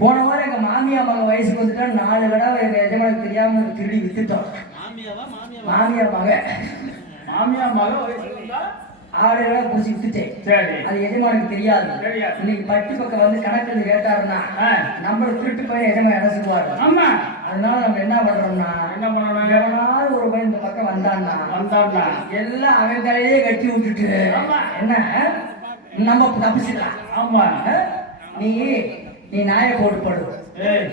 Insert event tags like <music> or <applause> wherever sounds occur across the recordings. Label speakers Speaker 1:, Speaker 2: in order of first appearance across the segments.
Speaker 1: போன வாரம் எங்க மாமியா மகன் வயசுக்கு வந்துட்டா நாலு கடை எங்க எஜமானுக்கு தெரியாம திருடி வித்துட்டோம். மாமியா மகன்
Speaker 2: மாமியா
Speaker 1: ஆடு கடை புடிச்சு வித்துட்டேன்.
Speaker 2: சரி.
Speaker 1: அது எஜமானுக்கு தெரியாது. இன்னைக்கு பட்டி பக்கம் வந்து கணக்கு கேட்டாருன்னா. நம்மள திருட்டு போய் எஜமா இடம் சொல்லுவாரு?
Speaker 2: ஆமா.
Speaker 1: அதனால நம்ம என்ன பண்றோம்னா
Speaker 2: என்ன பண்ணணும்?
Speaker 1: எவனாவது ஒரு பையன் இந்த பக்கம் வந்தான்னா
Speaker 2: வந்தான்னா.
Speaker 1: எல்லாம் அவன் தலையிலே கட்டி விட்டுட்டு. என்ன? நம்ம தப்பிச்சுக்கலாம்
Speaker 2: ஆமா.
Speaker 1: நீ நீ நாயை போட்டு படு.
Speaker 2: ஏய்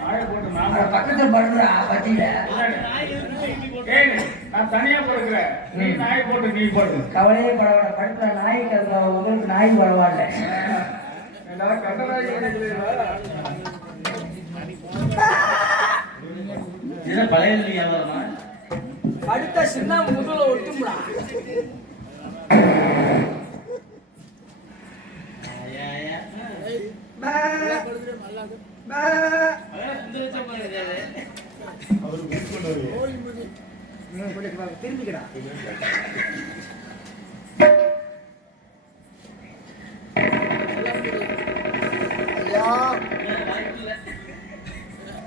Speaker 2: நாயை போட்டு நான்
Speaker 1: அந்த பக்கத்துல படுறா
Speaker 2: ஏய் நான் தனியா போடுக்கிறேன். நீ நாயை போட்டு நீ போடு.
Speaker 1: கவலையே படவாட படுக்கிற நாய்க்கு அது உங்களுக்கு நாய் பரவாயில்ல.
Speaker 3: இது பழைய வியாபாரமா
Speaker 1: படுத்த சின்ன முதல்ல ஒட்டும்டா.
Speaker 3: ஐயா,
Speaker 1: திரும்பிக்கடா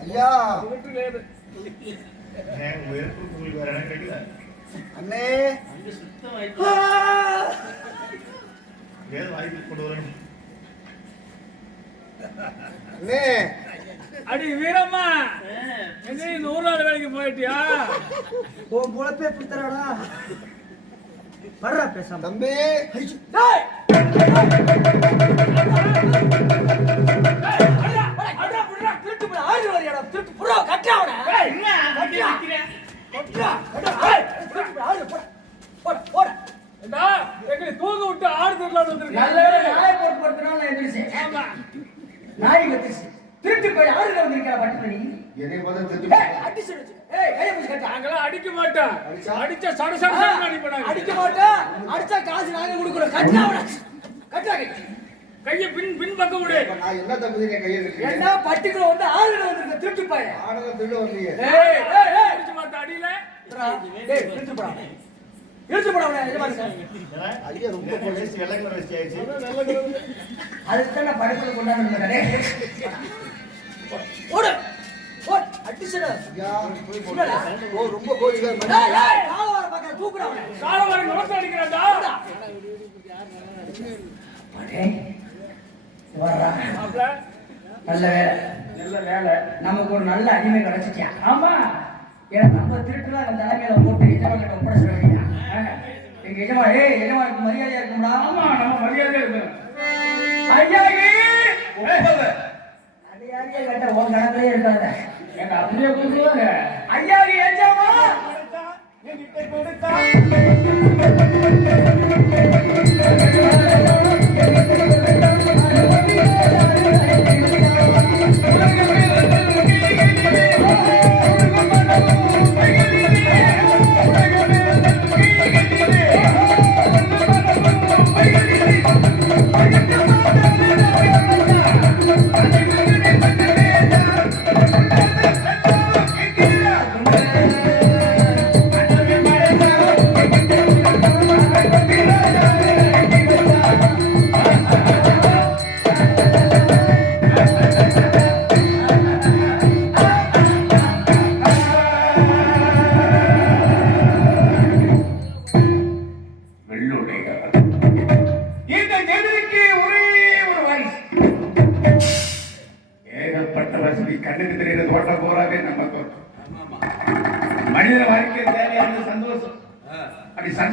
Speaker 4: ஐயா. அண்ணே.
Speaker 3: அங்க சுத்தம் வாய்ப்பு இல்ல.
Speaker 4: அண்ணே
Speaker 2: அடி வீரம்மா. என்ன நூறு நாள் வேலைக்கு போயிட்டியா?
Speaker 1: உன் பொழப்பே புத்தராடா படுறா பேசாம.
Speaker 4: தம்பி.
Speaker 1: நான்
Speaker 4: என்ன தம்பி என் கையில் இருக்கு.
Speaker 1: என்ன பட்டிக்குள்ள வந்து ஆறுல வந்திருக்க? திருட்டு
Speaker 4: திருட வந்தீங்க.
Speaker 1: ஏய் ஏய் ஏய்
Speaker 2: அடிச்ச மாட்டா அடியில.
Speaker 1: டேய் இழுத்து போடா. இழுத்து போடா அவனை எஜமானி சார்
Speaker 4: ஐயா ரொம்ப போலீஸ்
Speaker 1: அதுக்கு தான் நான் படத்துல கொண்டாந்து டேய் ஓடு ஓடு அடிச்சுடா
Speaker 4: ஓ ரொம்ப கோயிலா
Speaker 1: ஏய் ஏய் பக்கம் தூக்குடா அவனை.
Speaker 2: கால வர நுழைச்சு அடிக்கிறான்டா.
Speaker 1: டேய் வர்றா
Speaker 2: மாப்ள,
Speaker 1: நல்ல வேலை.
Speaker 2: நல்ல வேலை.
Speaker 1: நமக்கு ஒரு நல்ல அடிமை கிடைச்சிட்டியா?
Speaker 2: ஆமா.
Speaker 1: ஏன்னா நம்ம திருட்டுலாம் அந்த தலைமையில போட்டு எஜமா கிட்ட ஒப்படைச்சு வைக்கியா எங்க எஜமா ஏய் எஜமானுக்கு மரியாதையா இருக்கும்டா.
Speaker 2: ஆமா நம்ம மரியாதை இருக்கணும்.
Speaker 1: ஐயாயி! அடியாரியே கேட்ட உன் கணக்குலயே இருக்காத.
Speaker 2: எங்க அப்படியே கூப்பிடுவாங்க
Speaker 1: ஐயாயி எஜமா!
Speaker 2: வெள்ளுடையார்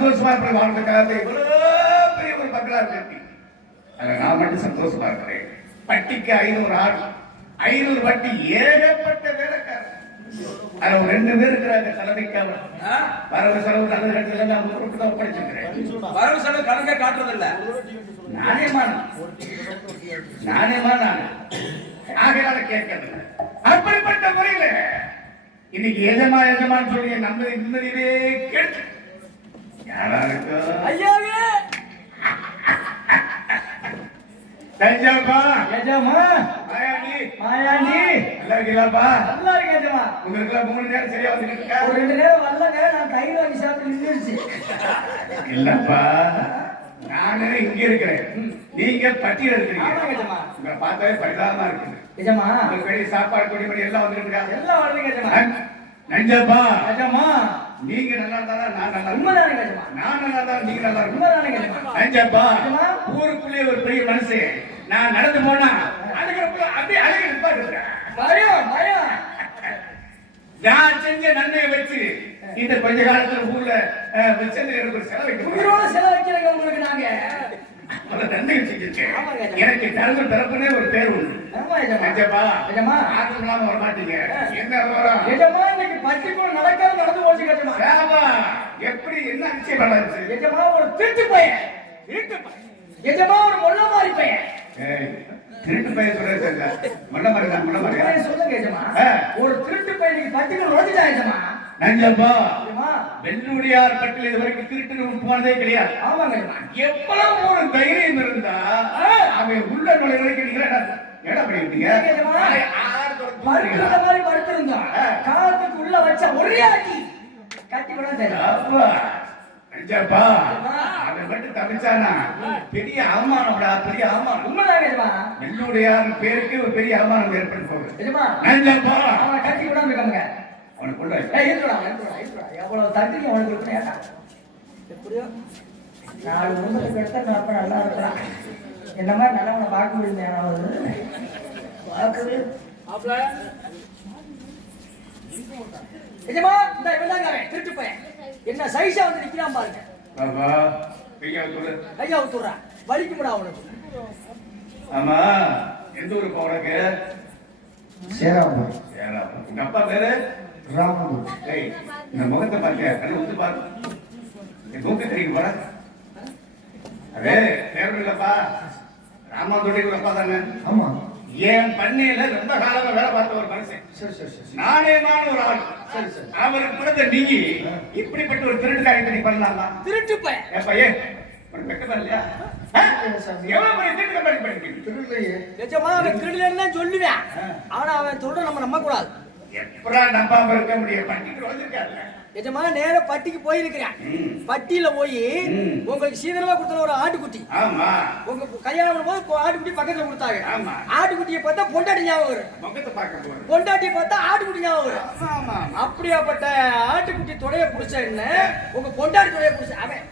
Speaker 2: சந்தோஷமா இருப்பது வாழ்றதுக்காக இவ்வளவு பெரிய ஒரு பங்களா கட்டி அதுல நான் மட்டும் சந்தோஷமா இருக்கிறேன். பட்டிக்கு ஐநூறு ஆள். ஐநூறு வட்டி ஏகப்பட்ட வேலைக்காரர் அதுல ஒரு ரெண்டு பேர் இருக்கிறாங்க தலைமைக்காக வரவு செலவு நல்ல கட்டல நான் ஒரு தான் படிச்சிருக்கிறேன்
Speaker 5: வரவு செலவு கணக்கே காட்டுறதில்ல.
Speaker 2: நாணயமா நாணயமா நான் ஆகையால கேட்கறது அப்படிப்பட்ட முறையில இன்னைக்கு எஜமா எஜமான்னு சொல்லி நம்ம நிம்மதியிலே கேட்டு. இல்லப்பா நானே இங்க இருக்கிறேன் நீங்க பட்டியல் இருக்கிறீங்க உங்களை பார்த்தாவே பரிதாபமா இருக்குது
Speaker 1: எஜமா
Speaker 2: உங்களுக்கு வெளிய சாப்பாடு கொடி மணி எல்லாம் வந்துருக்காங்க
Speaker 1: எல்லாம் வருதுங்க எஜமா
Speaker 2: நஞ்சப்பா
Speaker 1: எஜமா
Speaker 2: நீங்க நல்லா இருந்தா நான் நல்லா நான் இருந்தா நீங்க நல்லா
Speaker 1: எஜமா
Speaker 2: நஞ்சப்பா
Speaker 1: எஜமா.
Speaker 2: ஊருக்குள்ளே ஒரு பெரிய மனுஷன். நான் நடந்து போனா அழுகிறப்ப அப்படியே அழுகி நிப்பாட்டுறேன்
Speaker 1: பயம் பயம்
Speaker 2: நான் செஞ்ச நன்மையை வச்சு இந்த கொஞ்ச காலத்துல ஊர்ல வச்சது எனக்கு ஒரு செலவு
Speaker 1: உயிரோட செலவழிக்கிறங்க உங்களுக்கு நாங்க.
Speaker 2: எனக்கு கரும்பு பிறப்புனே ஒரு பேர் உண்டு. ஆட்டம் இல்லாம வர மாட்டீங்க என்ன வரும்
Speaker 1: எஜமா இன்னைக்கு பட்டிக்குள்ள நடக்காம நடந்து போச்சு எஜமா
Speaker 2: சேவா எப்படி
Speaker 1: எஜமா ஒரு திருட்டு பையன். திருட்டு பையன். ஒரு முள்ள மாதிரி பையன்.
Speaker 2: ஏய், திருட்டு பையன் சொல்றது இல்ல மல்ல மாதிரி தான்
Speaker 1: உண்மையை
Speaker 2: மாதிரி
Speaker 1: சொல்லுங்க எஜமா.
Speaker 2: ஆ.
Speaker 1: ஒரு திருட்டு பையன் இன்னைக்கு பட்டிக்குள்ள நுழைஞ்சிட்டான் எஜமா?
Speaker 2: நஞ்சப்பா
Speaker 1: எஜமா.
Speaker 2: வெள்ளுடையார் பட்டில் இது வரைக்கும் திருட்டு போனதே கிடையாது.
Speaker 1: ஆமாங்க
Speaker 2: எவ்வளவு ஒரு தைரியம் இருந்தா அவன் உள்ள நுழை வரைக்கும் என்ன பண்ணிருக்கீங்க
Speaker 1: எஜமா? படுக்கிற மாதிரி படுத்திருந்தான் காலத்துக்கு உள்ள வச்ச ஒரே அடி. கட்டி கூட தெரியும்
Speaker 2: நஞ்சப்பா அவன் மட்டும் தப்பிச்சானா? பெரிய அவமானம்டா பெரிய அவமானம். வெள்ளுடையார் பேருக்கு ஒரு பெரிய அவமானம் ஏற்பட்டு போகுது நஞ்சப்பா
Speaker 1: அவனை கட்டி கூட இருக்காங்க
Speaker 2: அவனை கொண்டு
Speaker 1: இருக்குடா. எவ்வளவு தகுதி அவனுக்கு? எப்படியோ? நாலு நிமிஷத்துக்கு எடுத்தா நான் அப்ப நல்லா இருக்கிறான் என்ன மாதிரி நல்லவனை பார்க்க முடியுமே யாராவது பார்க்கவே நிஜமா இந்த இவன்தாங்க அவன், திருட்டு பையன். என்ன சைஸா வந்து நிக்கிறான் பாருங்க.
Speaker 2: பாபா கையா சொல்லு
Speaker 1: கையா விட்டுறான் வலிக்கும்டா அவனுக்கு
Speaker 2: ஆமா. எந்த ஊருக்கு உனக்கு?
Speaker 4: சேராமூர்
Speaker 2: ஏறா. உங்க அப்பா பேரு?
Speaker 4: ராமூர்
Speaker 2: ஏய் இந்த முகத்தை பார்த்தியா கண்ணு ஊத்து பாரு. என் மூக்கு தெரியும் போற அதே பேர் இல்லப்பா. ராமாந்தோடைய ஒரு அப்பா தானே?
Speaker 4: ஆமா.
Speaker 2: என் பண்ணையில ரொம்ப காலமா வேலை பார்த்த ஒரு மனுஷன்.
Speaker 4: சரி சரி சரி.
Speaker 2: நாணயமான ஒரு ஆள்.
Speaker 4: சரி சரி.
Speaker 2: அவருக்கு பிறந்த நீங்க இப்படிப்பட்ட ஒரு திருட்டு காரியத்தை நீ பண்ணலாமா?
Speaker 1: திருட்டு பையன் சொல்லுவேன். ஆனா அவன் சொல்ற நம்ம நம்ப கூடாது
Speaker 2: எப்படா நம்பாம இருக்க முடியும்? பண்டிகை வந்திருக்காருல்ல
Speaker 1: நிஜமா நேரா பட்டிக்கு போயிருக்கிறேன். பட்டியில போய். உங்களுக்கு சீதனமா கொடுத்த ஒரு ஆட்டுக்குட்டி. உங்க கல்யாணம் பண்ணும்போது ஆட்டுக்குட்டி பக்கத்துல கொடுத்தாங்க. ஆட்டுக்குட்டியை பார்த்தா பொண்டாட்டி ஞாபகம் பொண்டாட்டியை பார்த்தா ஆட்டுக்குட்டி ஞாபகம் அப்படியாப்பட்ட ஆட்டுக்குட்டி தொடைய புடிச்ச என்ன? உங்க பொண்டாட்டி தொடைய புடிச்ச அவன்.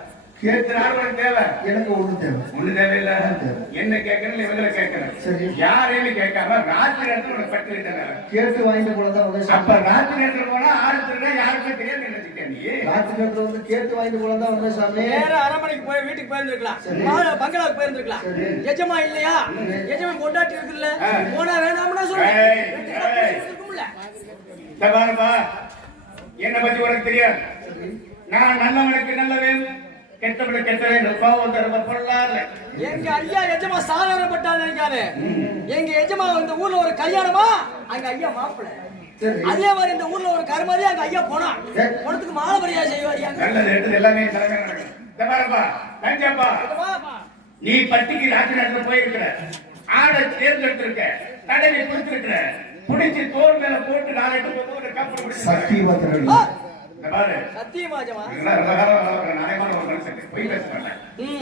Speaker 1: <laughs>
Speaker 2: பா தேவை?
Speaker 4: எனக்கு ஒண்ணு தேவை
Speaker 2: ஒண்ணு தேவையில்ல?
Speaker 4: தேவை.
Speaker 2: என்ன கேட்கணும், இவங்களை கேட்கணும்.
Speaker 4: சரி.
Speaker 2: யாரையுமே கேட்காம ராத்திரி நேரத்துல உனக்கு பட்டு வைத்தேன்.
Speaker 4: கேட்டு வாங்கிட்டு போல தான் வந்து
Speaker 2: அப்ப ராத்திரி நேரத்துல போனா ஆறு திருடா யாருக்குமே தெரியாது நினைச்சுக்க நீ.
Speaker 4: ராத்திரி நேரத்துல வந்து கேட்டு வாங்கிட்டு போல தான் வந்தேன் சாமி
Speaker 1: நேர அரண்மனைக்கு போய் வீட்டுக்கு போயிருந்திருக்கலாம் பங்களாவுக்கு போயிருந்திருக்கலாம். எஜமா இல்லையா எஜமா பொண்டாட்டி இருக்குல்ல. போனா வேணாம்னா
Speaker 2: ஏய்,
Speaker 1: சொல்லு
Speaker 2: ஏய்.
Speaker 1: இருக்கும்ல
Speaker 2: இந்த பாருப்பா, என்னை பத்தி உனக்கு தெரியாது நான் நல்லவனுக்கு நல்லவன் கெட்டவனுக்கு தருவ பொருளாத
Speaker 1: எங்க ஐயா எஜமா சாதாரணப்பட்டால் நினைக்காரு எங்க எஜமா இந்த ஊர்ல ஒரு கல்யாணமா? அங்க ஐயா மாப்பிள்ளை
Speaker 4: சரி.
Speaker 1: அதே மாதிரி இந்த ஊர்ல ஒரு கருமாதி அங்க ஐயா போனா. பணத்துக்கு மாலை மரியா செய்வாரியா
Speaker 2: நல்லது எடுத்து எல்லாமே நீ பட்டிக்கு ராத்திரி நேரத்துல போயிருக்கிற. ஆடை தேர்ந்தெடுத்திருக்க தடவை கொடுத்துருக்கிற புடிச்சு தோல் மேல போட்டு நாளைக்கு போது கப்பல் பாரு.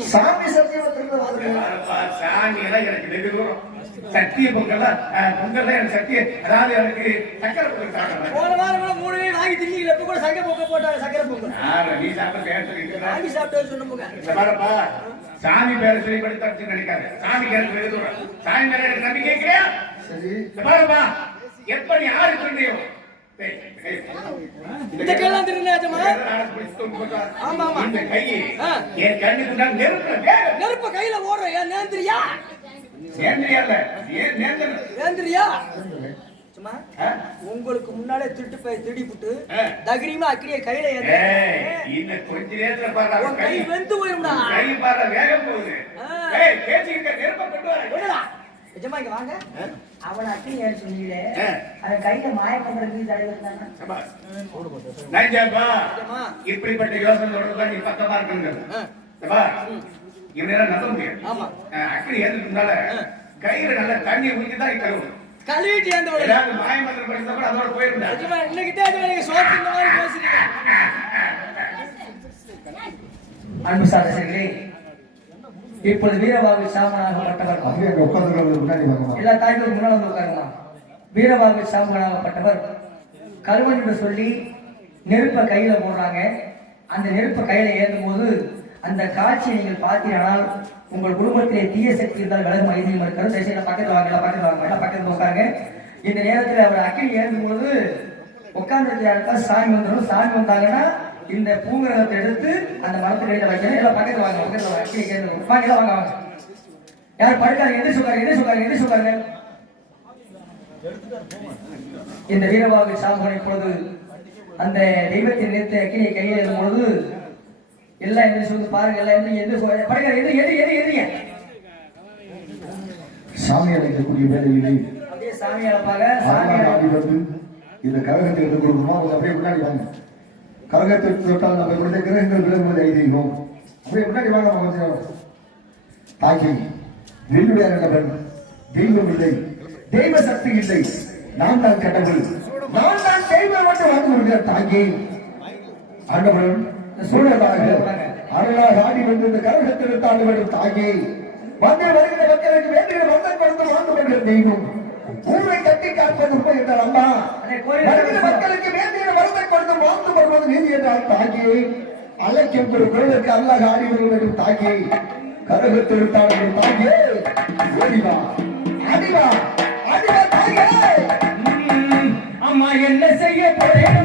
Speaker 4: சாமி சத்தியமா
Speaker 2: எனக்கு வெகு தூரம். சத்திய பொங்கல் பொங்கல் எனக்கு சத்திய அதாவது எனக்கு சக்கரை பொங்கல்
Speaker 1: போன வாரம் கூட மூணு பேர் வாங்கி எப்ப கூட சக்கரை பொங்க போட்டாங்க சக்கரை பொங்கல்.
Speaker 2: நீ சாப்பிட்ட பேர்
Speaker 1: வாங்கி சாப்பிட்டு
Speaker 2: இந்த பாருப்பா, சாமி பேரை சொல்லி படுத்தாச்சு நினைக்காத. சாமி வெகு தூரம் சாமி மேல எனக்கு நம்பிக்கை இல்லையா
Speaker 4: சரி.
Speaker 2: பாருப்பா எப்ப நீ ஆறு சொல்றியோ
Speaker 1: இந்த கையெல்லாம் திருநா எஜமா
Speaker 2: இந்த ஆளை பிடிச்சு தூக்கி போட்டா,
Speaker 1: ஆமா, ஆமா.
Speaker 2: இந்த கை. என் கண்ணுக்கு நான் நெருப்புல வேக
Speaker 1: நெருப்ப கையில ஓடுற ஏன் நேந்திரியா
Speaker 2: நேர்மையால ஏன் நேர்ந்தன
Speaker 1: நேந்திரியா? உங்களுக்கு முன்னாலே திருட்டு போய் திடி புட்டு
Speaker 2: ஆ.
Speaker 1: தகிரியுமா அக்கிரியை கையில
Speaker 2: இன்னும் கொஞ்ச நேரத்துல பாரு
Speaker 1: கை வெந்து போயிரும்டா
Speaker 2: கை பாரு வேகம் போகுது. ஏய் கேச்சிக்கிட்ட நெருப்ப கொண்டு வர
Speaker 1: எஜமா இங்க வாங்க. அவனை அக்கினி ஏன் சொன்னீங்களே. அவன் கையில மாயம் பண்றதுக்கு தலைவர்.
Speaker 2: நஞ்சப்பா, இப்படிப்பட்ட யோசனை தொடர்பா நீ பக்கமா இருக்குங்க
Speaker 1: ஆ.
Speaker 2: இவனெல்லாம் நம்ப முடியாது. கையில நல்ல தண்ணி ஊத்தி தான் கழுவணும்.
Speaker 1: கழுவிட்டு ஏந்த
Speaker 2: மாயமந்திரம் படிச்சா கூட அதோட போயிருந்தா.
Speaker 1: எஜமா இன்னைக்கு தான் நீங்க சோத்து இந்த மாதிரி பேசுறீங்க. அன்பு இப்பொழுது வீரபாகு சாமனாகப்பட்டவர் எல்லா தாய்களும் முன்னால் வந்து உட்காருமா? வீரபாகு சாமனாகப்பட்டவர் கருவன் என்று சொல்லி நெருப்பை கையில போடுறாங்க. அந்த நெருப்பை கையில ஏற்றும் போது அந்த காட்சியை நீங்கள் பார்த்தீங்கன்னால் உங்கள் குடும்பத்திலே தீய சக்தி இருந்தால் விலகும் ஐதியம் இருக்கிறது. தயவுசெய்து பக்கத்தில் வாங்க பக்கத்தில் வாங்க பக்கத்தில் உட்காருங்க. இந்த நேரத்தில் அவர் அக்கினி ஏற்றும் போது உட்கார்ந்து சாமி வந்துடும் சாமி வந்தாங்கன்னா இந்த பூங்கிரகத்தை எடுத்து அந்த மரத்து கையில வைக்கணும். எல்லாம் பக்கத்தில் வாங்க பக்கத்தில் வாங்க. கேட்டு வாங்க. வாங்க வாங்க யார் படுக்காங்க எது சொல்றாங்க எது சொல்றாங்க எது சொல்றாங்க இந்த வீரபாகு சாம்பனை இப்பொழுது அந்த தெய்வத்தின் நிறுத்த அக்கினியை கையில் எழுதும் பொழுது எல்லாம் என்ன சொல்லுது பாருங்க எல்லாம் என்ன எது படுக்கிற எது எது எது எதுங்க
Speaker 4: சாமி அழைக்கக்கூடிய வேலையிலே
Speaker 1: அப்படியே சாமி அழைப்பாங்க. சாமி அழைப்பாங்க.
Speaker 4: இந்த கரகத்தை எடுத்து கொடுக்கணும்? அப்படியே முன்னாடி வாங்க. கரகத்தை தொட்டால் நம்ம கொடுத்த கிரகங்கள் விலகுவது ஐதீகம் அப்படியே முன்னாடி வாங்க நம்ம கொஞ்சம் தாக்கி வில்லுடைய கடவுள் தெய்வம் இல்லை. தெய்வ சக்தி இல்லை. நான் தான் கடவுள் நான் தான் தெய்வம் என்று வந்து வருகிற தாக்கி ஆண்டவன் சூழலாக அருளாக ஆடி வந்து இந்த கரகத்தில் ஆண்டு வரும் தாக்கி. வந்து வருகிற மக்களுக்கு வேண்டுகிற வந்தம் கொடுத்து வாழ்ந்து வருகிற தெய்வம். ஊரை கட்டி காப்பது உண்மை அம்மா வருகிற மக்களுக்கு வேண்டிய வரத்தை கொடுத்து வாழ்ந்து வருவது நீதி என்றால் தாக்கி அலட்சியம் பெறும் குரலுக்கு அல்லாஹ் ஆடி வருவதற்கு தாக்கி கரகத்தில் தாண்டி தாக்கி. ஓடிவா அடிவா அடிவா தாக்கி
Speaker 1: அம்மா என்ன செய்ய போறேன்?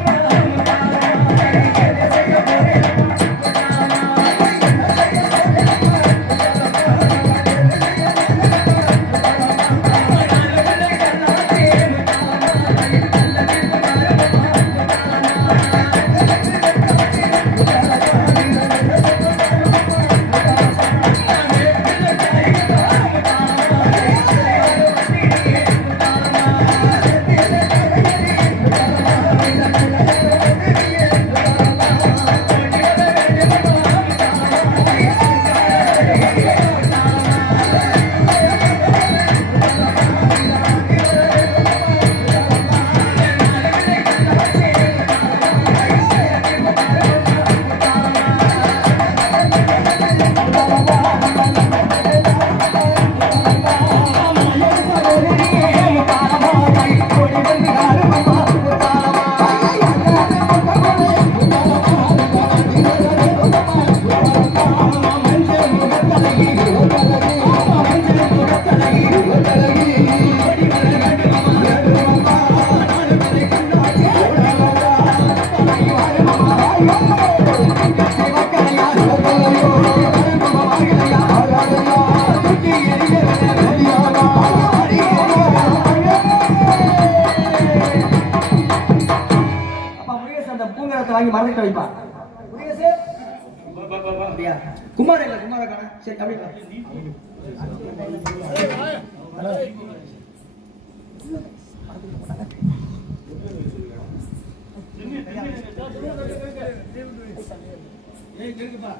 Speaker 1: குமார் இல்ல குமார காண சரி அப்படி பா.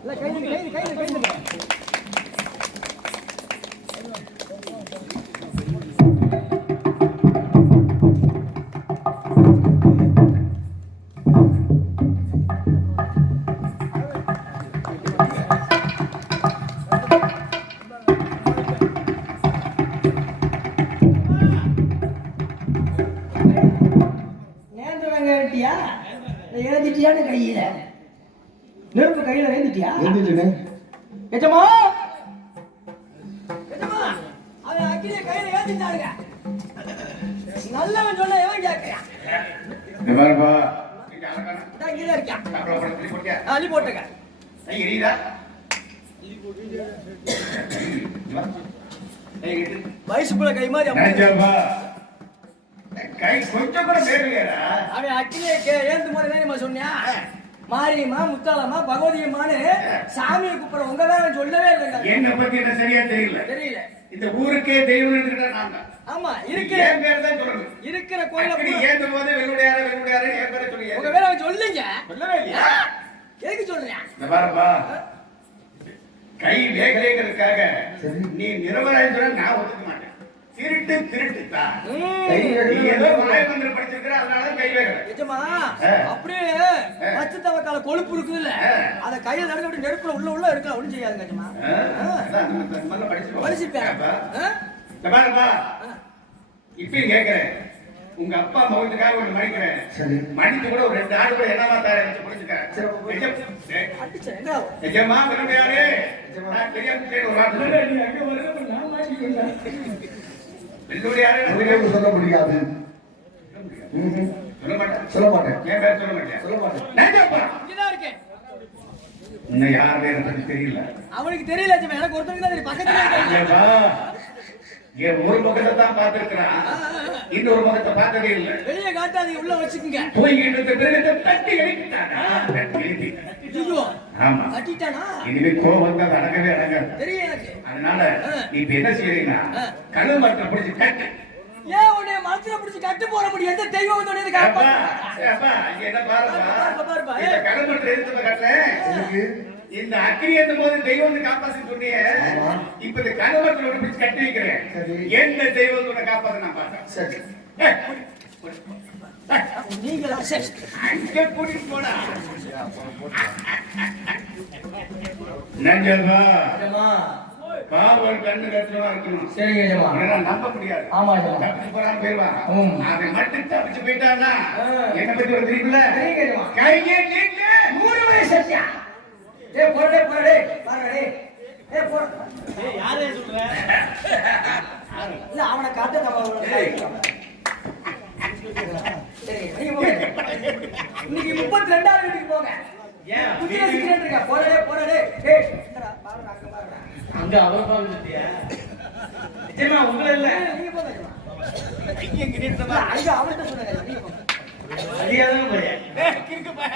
Speaker 1: இல்ல, கை
Speaker 2: சாப்பிட போட சொல்லி போட்டியா?
Speaker 1: அள்ளி போட்டுங்க
Speaker 2: கை எரியுதா? கை
Speaker 1: மாதிரி
Speaker 2: கை கொஞ்சம் கூட
Speaker 1: அவன் ஏந்து போது என்ன சொன்னியா? மாரியம்மா முத்தாளம்மா பகவதியம்மான்னு சாமியை கூப்பிட உங்க வேற சொல்லவே இல்லைங்க
Speaker 2: என்ன பத்தி என்ன சரியா தெரியல?
Speaker 1: தெரியல.
Speaker 2: இந்த ஊருக்கே தெய்வம் தான்.
Speaker 1: ஆமா இருக்கிற
Speaker 2: என் பேர் தான் சொல்லணும்.
Speaker 1: இருக்கிற கோயில
Speaker 2: அக்கினி ஏந்தும் போது வெள்ளுடையார வெள்ளுடையார என் பேரை சொல்லி
Speaker 1: உங்க அவன் சொல்லுங்க
Speaker 2: சொல்லவே இல்லையா?
Speaker 1: எதுக்கு சொல்றேன்
Speaker 2: இந்த பாருப்பா. கை வேகலைங்கிறதுக்காக நீ நிரபராயம் சொன்னா நான் ஒத்துக்க மாட்டேன். திருட்டு திருட்டு தான்.
Speaker 1: ம்.
Speaker 4: கை
Speaker 2: நீ ஏதோ மாயமந்திரம் படிச்சிருக்கிற வைக்கிறேன் அதனாலதான் கை வைக்கிறேன்
Speaker 1: நிஜமா?
Speaker 2: ஆ.
Speaker 1: அப்படியே பச்சை தவக்கால கொழுப்பு இருக்குதுல்ல.
Speaker 2: ஆ.
Speaker 1: அத கையில நடக்க அப்படி நெருப்புல உள்ள உள்ள எடுக்கலாம் ஒண்ணும் செய்யாது
Speaker 2: படிச்சுக்கோ.
Speaker 1: படிச்சுப்பேன்.
Speaker 2: இப்பயும் கேட்கிறேன் உங்க அப்பா முகத்துக்காக ஒண்ணு
Speaker 4: சரி.
Speaker 2: மடித்து கூட ஒரு ரெண்டு ஆடு கூட என்னமா தார வச்சு புரிஞ்சுக்கிறேன் நிஜமா. விரும்பியாரு தெரியாம ஒரு
Speaker 4: சொல்ல முடியாது.
Speaker 2: சொல்ல மாட்டேன்.
Speaker 4: சொல்ல மாட்டேன்.
Speaker 2: என் பேர் சொல்ல மாட்டேன்.
Speaker 4: சொல்ல மாட்டேன்.
Speaker 2: இன்னும் யாருமே எனக்கு தெரியல.
Speaker 1: அவனுக்கு தெரியல எனக்கு ஒருத்தருக்கு தான் தெரியும். பக்கத்துல
Speaker 2: என் ஒரு முகத்தை தான் பார்த்திருக்கிறான். இன்னொரு முகத்தை பார்த்ததே இல்லை.
Speaker 1: வெளியே காட்டாதீங்க உள்ள வச்சுக்கோங்க.
Speaker 2: தூங்கிட்டு இருந்த மிருகத்தை தட்டி எழுப்பிட்டானா ஆமா.
Speaker 1: கட்டிட்டானா?
Speaker 2: இனிமே கோவம் வந்தா அடங்கவே அடங்காது.
Speaker 1: தெரியும் எனக்கு.
Speaker 2: அதனால இப்ப என்ன செய்யறீங்கன்னா கழுவு மரத்தை பிடிச்சு கட்டு.
Speaker 1: ஏன் உன்னை மனசுல பிடிச்சி கட்டு போட முடியும்? எந்த தெய்வம் வந்து
Speaker 2: அப்பா, இங்க என்ன பாருப்பா.
Speaker 1: பாருப்பா,
Speaker 2: மரத்தை எதுக்கு கட்டுறேன்?
Speaker 4: எனக்கு
Speaker 2: இந்த அக்கினி எந்த போது தெய்வம் வந்து காப்பாத்து சொன்னீங்க
Speaker 4: ஆமா.
Speaker 2: இப்ப இந்த கழுவத்துல ஒண்ணு பிடிச்சு கட்டி வைக்கிறேன். எந்த தெய்வம் உன்னை காப்பாத்த நான் பார்த்தேன்
Speaker 1: நீங்களா?
Speaker 2: அங்க கூட்டிட்டு போடா. நஞ்சல்வா
Speaker 1: நிஜமா
Speaker 2: காவல் கண்ணு கட்டுறவா இருக்கணும்.
Speaker 1: சரிங்க நிஜமா
Speaker 2: ஏன்னா நம்ப முடியாது.
Speaker 1: ஆமா, ஆமா.
Speaker 2: தப்பிச்சு போறான்னு போயிருவான்
Speaker 1: ம்.
Speaker 2: அவன் மட்டும் தப்பிச்சு போயிட்டான்னா. என்ன பத்தி ஒரு தெரியுமில்ல?
Speaker 1: சரிங்க நிஜமா
Speaker 2: கையே நீட்டு.
Speaker 1: மூணு சத்தியா? ஏ போறடே போறடே பாருடே ஏ போற.
Speaker 3: ஏய், யாரே சொல்ற?
Speaker 1: இல்ல அவனை காட்ட நம்ம சரி நீங்க போங்க. இன்னைக்கு முப்பத்தி ரெண்டாவது வீட்டுக்கு போங்க.
Speaker 3: ஏன்?
Speaker 1: குதிரை சிக்கிட்டு இருக்க. போறடே போறடே ஏய் பாருடா, அங்க பாருடா.
Speaker 3: அங்க அவர் பாத்துட்டியா நிஜமா உங்களை இல்ல.
Speaker 1: நீங்க போங்க.
Speaker 3: ஐயா
Speaker 1: அவன்கிட்ட நீங்க போங்க.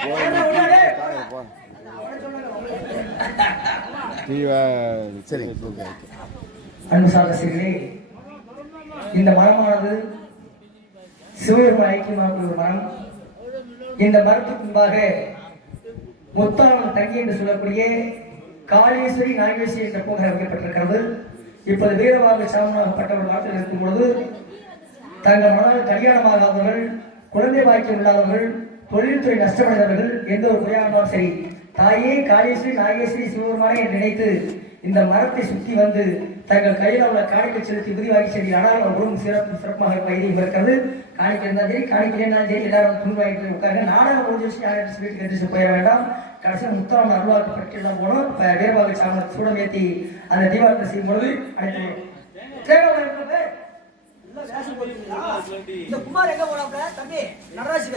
Speaker 1: போடா, போடா, டேய், போடா. அவனை சொன்னாங்க, உங்களை.
Speaker 5: சரி
Speaker 1: அன்பு இந்த மரமானது சிவபெருமான் ஐக்கியமாக ஒரு மரம் இந்த மரத்துக்கு முன்பாக முத்தாரம் தங்கி என்று சொல்லக்கூடிய காளீஸ்வரி நாகேஸ்வரி என்ற போக அமைக்கப்பட்டிருக்கிறது இப்போது வீரவாக சாமனாகப்பட்டவர் நாட்டில் இருக்கும் பொழுது தங்கள் மனதில் கல்யாணமாகாதவர்கள் குழந்தை பாக்கியம் இல்லாதவர்கள் தொழில்துறை நஷ்டமடைந்தவர்கள் எந்த ஒரு குறையானாலும் சரி தாயே காளீஸ்வரி நாகேஸ்வரி சிவபெருமானே என்று நினைத்து இந்த மரத்தை சுற்றி வந்து தங்கள் கையில் உள்ள காணிக்கை செலுத்தி உதவியாகி சரி ஆனால் அவரும் சிறப்பு சிறப்பாக பயிரையும் இருக்கிறது காணிக்கை இருந்தாலும் சரி காணிக்கை இருந்தாலும் சரி எல்லாரும் துணி வாங்கிட்டு உட்காருங்க. நாடகம் முடிஞ்ச வச்சு யாரும் வீட்டுக்கு எடுத்து போயிட வேண்டாம். கடைசியில் முத்தாரம் அருளாக்கப்பட்டு தான் போனோம். இப்போ வீரபாக சாம சூடம் ஏற்றி அந்த தீபாவளி செய்யும் பொழுது அழைத்து? இந்த குமார் எங்க போனாப்ல தம்பி நடராஜ்